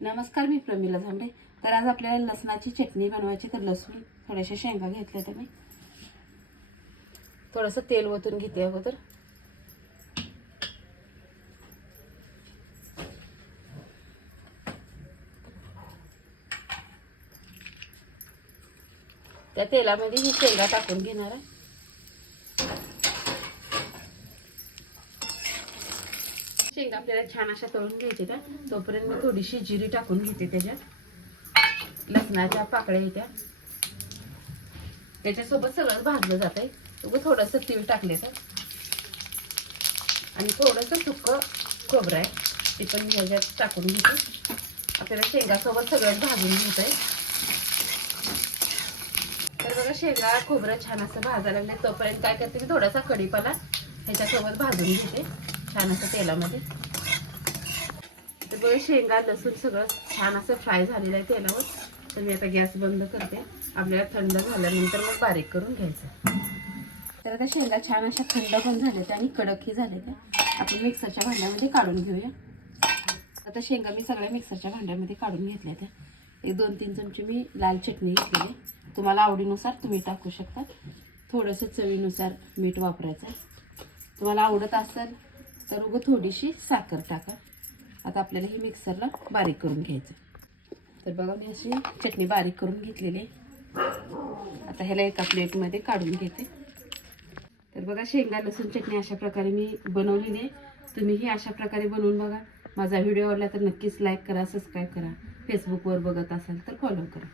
नमस्कार मी प्रमिला झांबे. तर आज आपल्याला लसणाची चटणी बनवायची. तर लसूण थोड्याशा शेंगा घेतल्या तर मी थोडंसं तेल ओतून घेते अगोदर. त्या तेलामध्ये ही शेंगा टाकून घेणार आहे. शेंगा आपल्याला छान अशा तळून घ्यायच्या त्या. तोपर्यंत मी थोडीशी जिरी टाकून घेते त्याच्यात. लसणाच्या पाकळ्या येत्या. त्याच्यासोबत सगळं भाजलं जात आहे उगं थोडंसं तीळ टाकले तर. आणि थोडंसं सुकं खोबरं आहे. ते पण ह्याच्यात टाकून घेते. आपल्याला शेंगासोबत सगळं भाजून घेत आहे तर बघा शेंगा खोबरं छान असं भाजायला लागले तोपर्यंत काय करते मी? थोडासा कडीपाला ह्याच्यासोबत भाजून घेते. छान असं तेलामध्ये. तर बघा शेंगा लसूण सगळं छान असं फ्राय झालेलं आहे तेलावर. तर मी आता गॅस बंद करते. आपल्याला थंड झाल्यानंतर मग बारीक करून घ्यायचं. तर आता शेंगा छान अशा थंड पण झाल्या आणि कडकही झाले त्या आपण मिक्सरच्या भांड्यामध्ये काढून घेऊया. आता शेंगा मी सगळ्या मिक्सरच्या भांड्यामध्ये काढून घेतल्या त्या एक दोन तीन चमचे मी लाल चटणी घेतलेली. तुम्हाला आवडीनुसार तुम्ही टाकू शकता. थोडंसं चवीनुसार मीठ वापरायचं. तुम्हाला आवडत असेल तर उगं थोडीशी साखर टाका. आता आपल्याला ही मिक्सरला बारीक करून घ्यायचं. तर बघा मी अशी चटणी बारीक करून घेतलेली आता ह्याला एका प्लेटमध्ये काढून घेते. तर बघा शेंगा लसूण चटणी अशा प्रकारे मी बनवलेली आहे. तुम्हीही अशा प्रकारे बनवून बघा. माझा व्हिडिओ आवडला तर नक्कीच लाईक करा सबस्क्राईब करा. फेसबुकवर बघत असाल तर फॉलो करा.